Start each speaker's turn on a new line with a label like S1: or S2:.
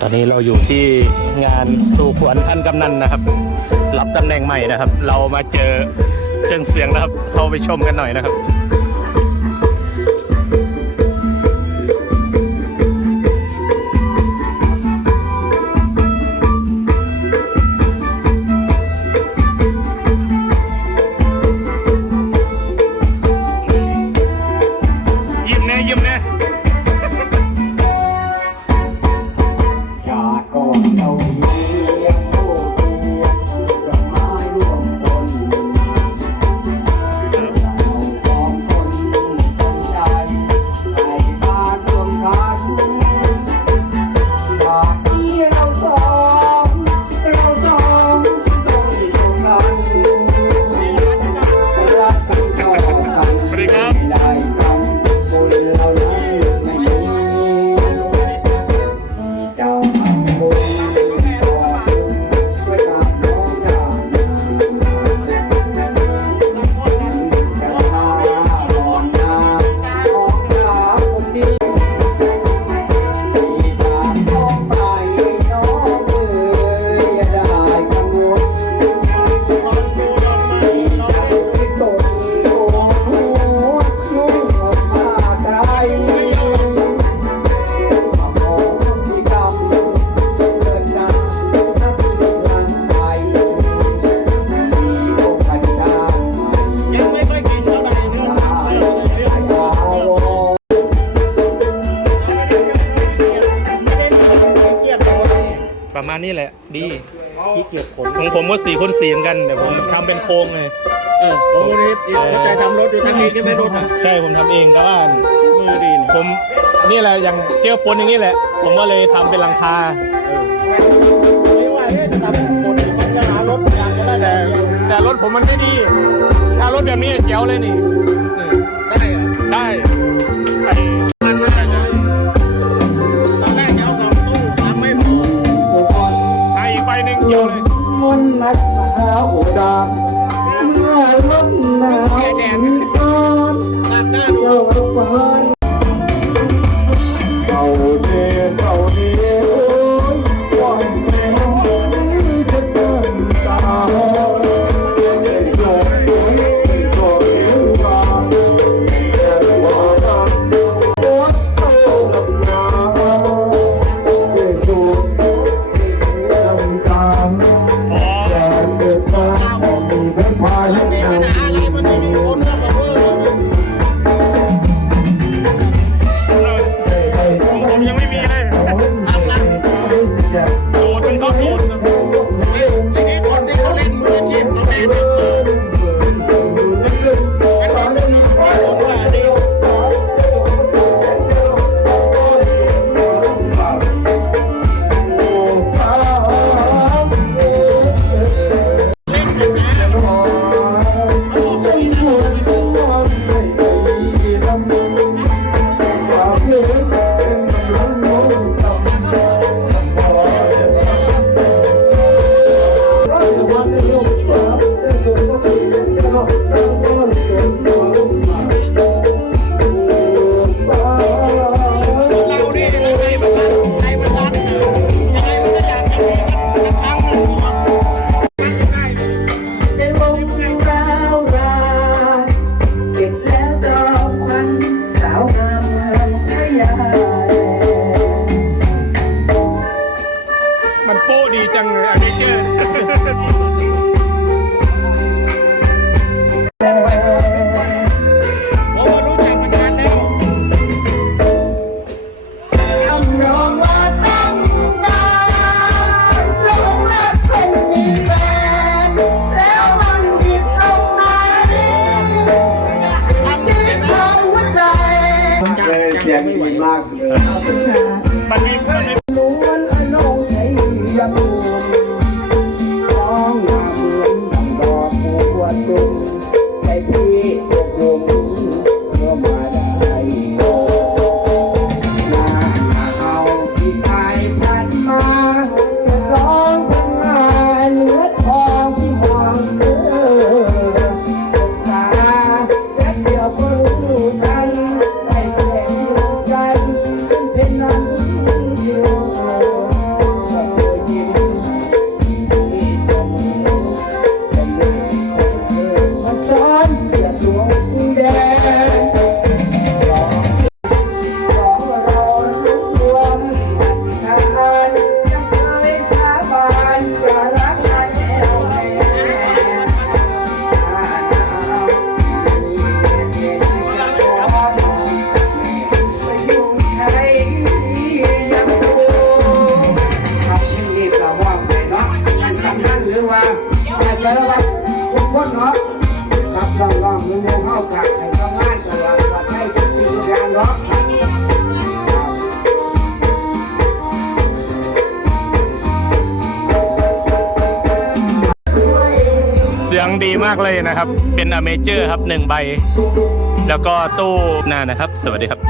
S1: ตอนนี้เราอยู่ที่งานสู่ขวัญท่านกำนันนะครับ รับตำแหน่งใหม่นะครับ เรามาเจอเครื่องเสียงนะครับ เข้าไปชมกันหน่อยนะครับ
S2: ประ
S1: มาณนี้แหละ ดี
S3: ขี้เกียจขน
S1: ของผมก็สี่คนสี่เหมือนกันแต่ผมทำเป็นโครงเลย
S3: เออผมวันนี้เข้าใจทำรถอยู่ทั้งเองก็ไม่รถอะ
S1: ใช่ผมทำเองแต่ว่า
S3: มือดีนี่
S1: ผมนี่แหละอย่างเจียวปนอย่างนี้แหละ ผมก็เลยทำเป็นหลังคา
S3: คิดว่าจะทำหมดมันจะหารถยาก็ได้
S1: แต่
S3: แต่
S1: รถผมมันไม่ดี ถ้ารถแบบนี้เจ๋วเลยนี่า
S2: ก
S1: เลย
S2: มันมีเพื่อน ไปแล้
S3: ว
S1: ไป
S3: ทุกคนเนาะกั
S2: บรองเงิ
S1: นเข้า
S3: กับให้
S2: ทำงานตลอ
S3: ดปล
S2: อดภัยทุกสิ่งทุกอย่างเนาะเสียงดีมากเลยนะครับ เป็นอเมเจอร์ครับหนึ่งใบ แล้วก็ตู้หน้านะครับ สวัสดีครับ